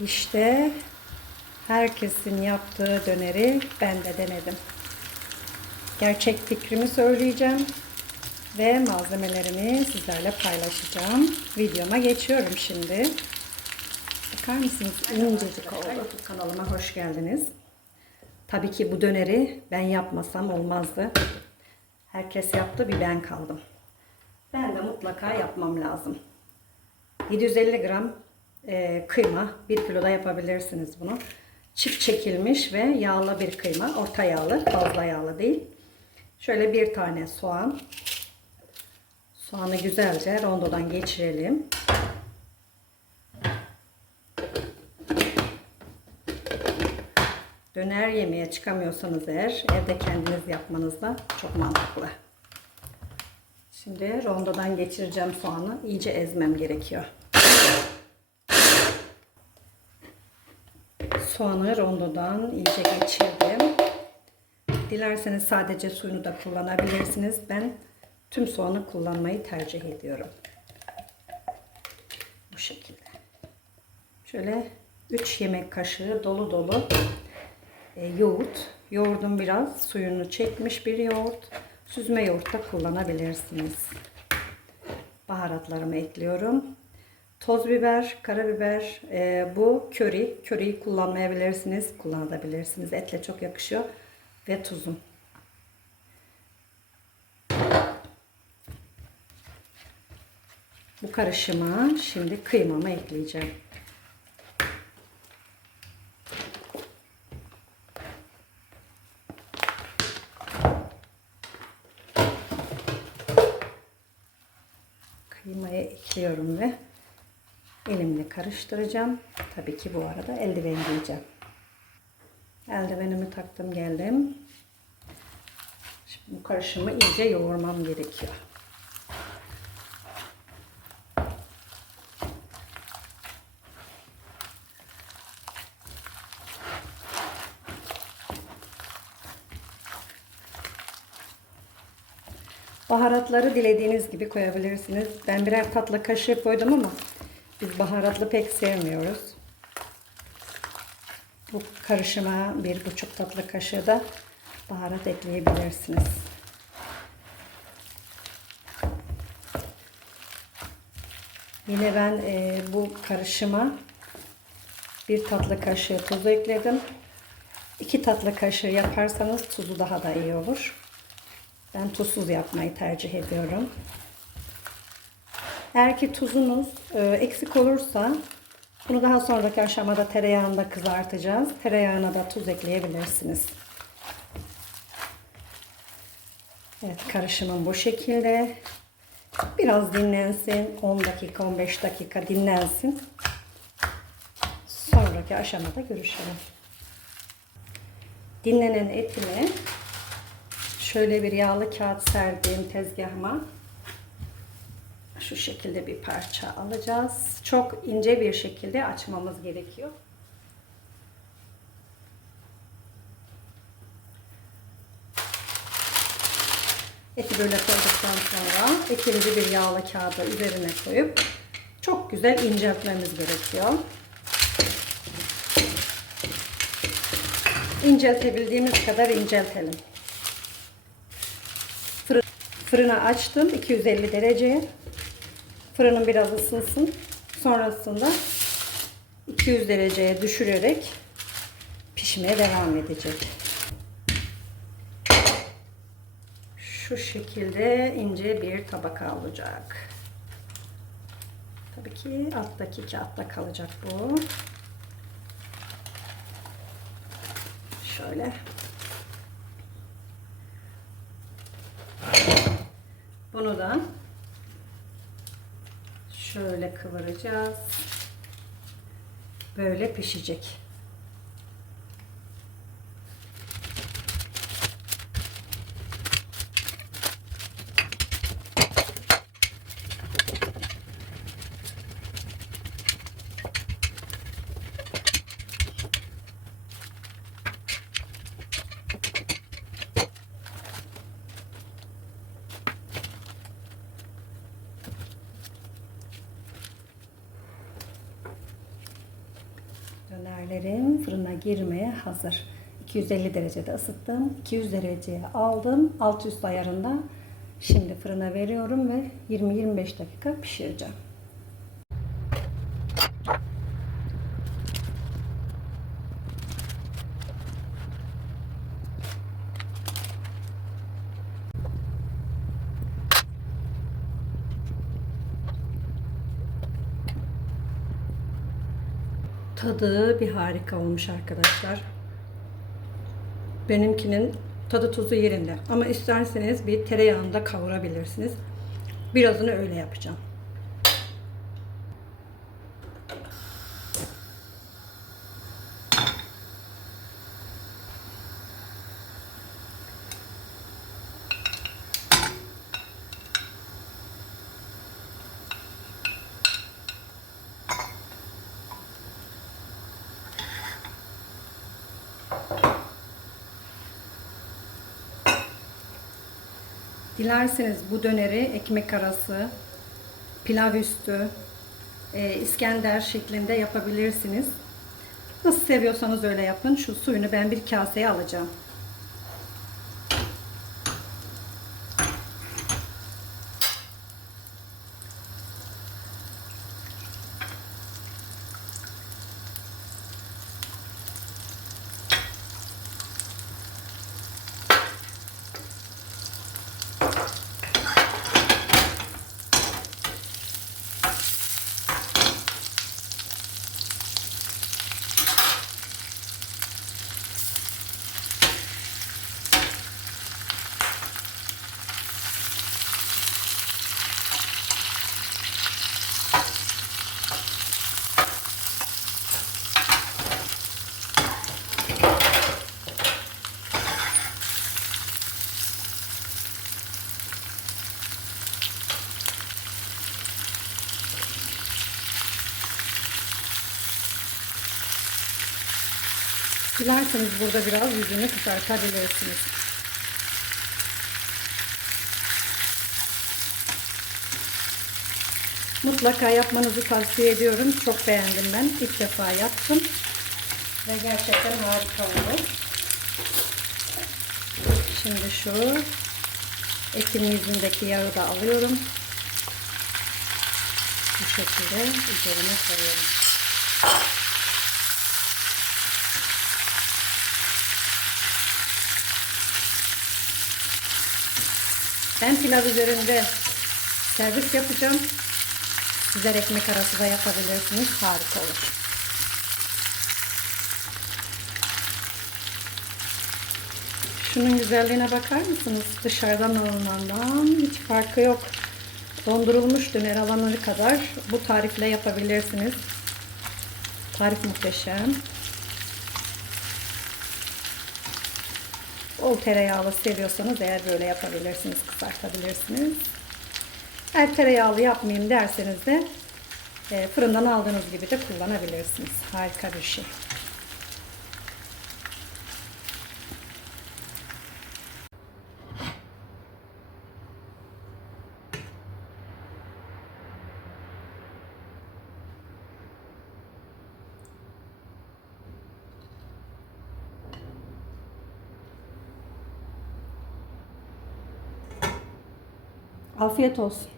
İşte herkesin yaptığı döneri ben de denedim. Gerçek fikrimi söyleyeceğim ve malzemelerimi sizlerle paylaşacağım. Videoma geçiyorum şimdi. Bakar mısınız? İncecik oldu. Kanalıma hoş geldiniz. Tabii ki bu döneri ben yapmasam olmazdı. Herkes yaptı bir ben kaldım. Ben de mutlaka yapmam lazım. 750 gram e, kıyma, 1 kiloda yapabilirsiniz bunu. Çift çekilmiş ve yağlı bir kıyma, orta yağlı, fazla yağlı değil. Şöyle bir tane soğan. Soğanı güzelce rondodan geçirelim. Döner yemeye çıkamıyorsanız eğer evde kendiniz yapmanız da çok mantıklı. Şimdi rondodan geçireceğim soğanı. iyice ezmem gerekiyor. Soğanı rondodan iyice geçirdim. Dilerseniz sadece suyunu da kullanabilirsiniz. Ben tüm soğanı kullanmayı tercih ediyorum. Bu şekilde. Şöyle 3 yemek kaşığı dolu dolu e, yoğurt. Yoğurdun biraz suyunu çekmiş bir yoğurt. Süzme yoğurt da kullanabilirsiniz. Baharatlarımı ekliyorum. Toz biber, karabiber, e, bu köri. Köriyi kullanmayabilirsiniz, kullanabilirsiniz. Etle çok yakışıyor. Ve tuzum. Bu karışıma şimdi kıymamı ekleyeceğim. Kıymayı ekliyorum ve elimle karıştıracağım. Tabii ki bu arada eldiven giyeceğim. Eldivenimi taktım geldim. Şimdi bu karışımı iyice yoğurmam gerekiyor. Baharatları dilediğiniz gibi koyabilirsiniz. Ben birer tatlı kaşığı koydum ama biz baharatlı pek sevmiyoruz. Bu karışıma bir buçuk tatlı kaşığı da baharat ekleyebilirsiniz. Yine ben e, bu karışıma bir tatlı kaşığı tuz ekledim. İki tatlı kaşığı yaparsanız tuzu daha da iyi olur. Ben tuzsuz yapmayı tercih ediyorum. Eğer ki tuzunuz e, eksik olursa bunu daha sonraki aşamada tereyağında kızartacağız. Tereyağına da tuz ekleyebilirsiniz. Evet karışımım bu şekilde. Biraz dinlensin. 10 dakika 15 dakika dinlensin. Sonraki aşamada görüşelim. Dinlenen etimi şöyle bir yağlı kağıt serdiğim tezgahıma şu şekilde bir parça alacağız. Çok ince bir şekilde açmamız gerekiyor. Eti böyle koyduktan sonra etimizi bir yağlı kağıda üzerine koyup çok güzel inceltmemiz gerekiyor. İnceltebildiğimiz kadar inceltelim. Fırını açtım 250 dereceye. Fırının biraz ısınsın. Sonrasında 200 dereceye düşürerek pişmeye devam edecek. Şu şekilde ince bir tabaka olacak. Tabii ki alttaki kağıtta kalacak bu. Şöyle. Bunu da şöyle kıvıracağız. Böyle pişecek. Dönerlerim fırına girmeye hazır. 250 derecede ısıttım. 200 dereceye aldım. Alt üst ayarında. Şimdi fırına veriyorum ve 20-25 dakika pişireceğim. Tadı bir harika olmuş arkadaşlar. Benimkinin tadı tuzu yerinde. Ama isterseniz bir tereyağında kavurabilirsiniz. Birazını öyle yapacağım. Dilerseniz bu döneri ekmek arası, pilav üstü, e, İskender şeklinde yapabilirsiniz. Nasıl seviyorsanız öyle yapın. Şu suyunu ben bir kaseye alacağım. Dilerseniz burada biraz yüzünü kızartabilirsiniz. Mutlaka yapmanızı tavsiye ediyorum. Çok beğendim ben. İlk defa yaptım. Ve gerçekten harika oldu. Şimdi şu etimin yüzündeki yağı da alıyorum. Bu şekilde üzerine koyuyorum. Ben pilav üzerinde servis yapacağım. Sizler ekmek arası da yapabilirsiniz. Harika olur. Şunun güzelliğine bakar mısınız? Dışarıdan alınandan hiç farkı yok. Dondurulmuş döner alanları kadar bu tarifle yapabilirsiniz. Tarif muhteşem. Bol tereyağlı seviyorsanız eğer böyle yapabilirsiniz, kızartabilirsiniz. Eğer tereyağlı yapmayayım derseniz de e, fırından aldığınız gibi de kullanabilirsiniz. Harika bir şey. Afiyet olsun.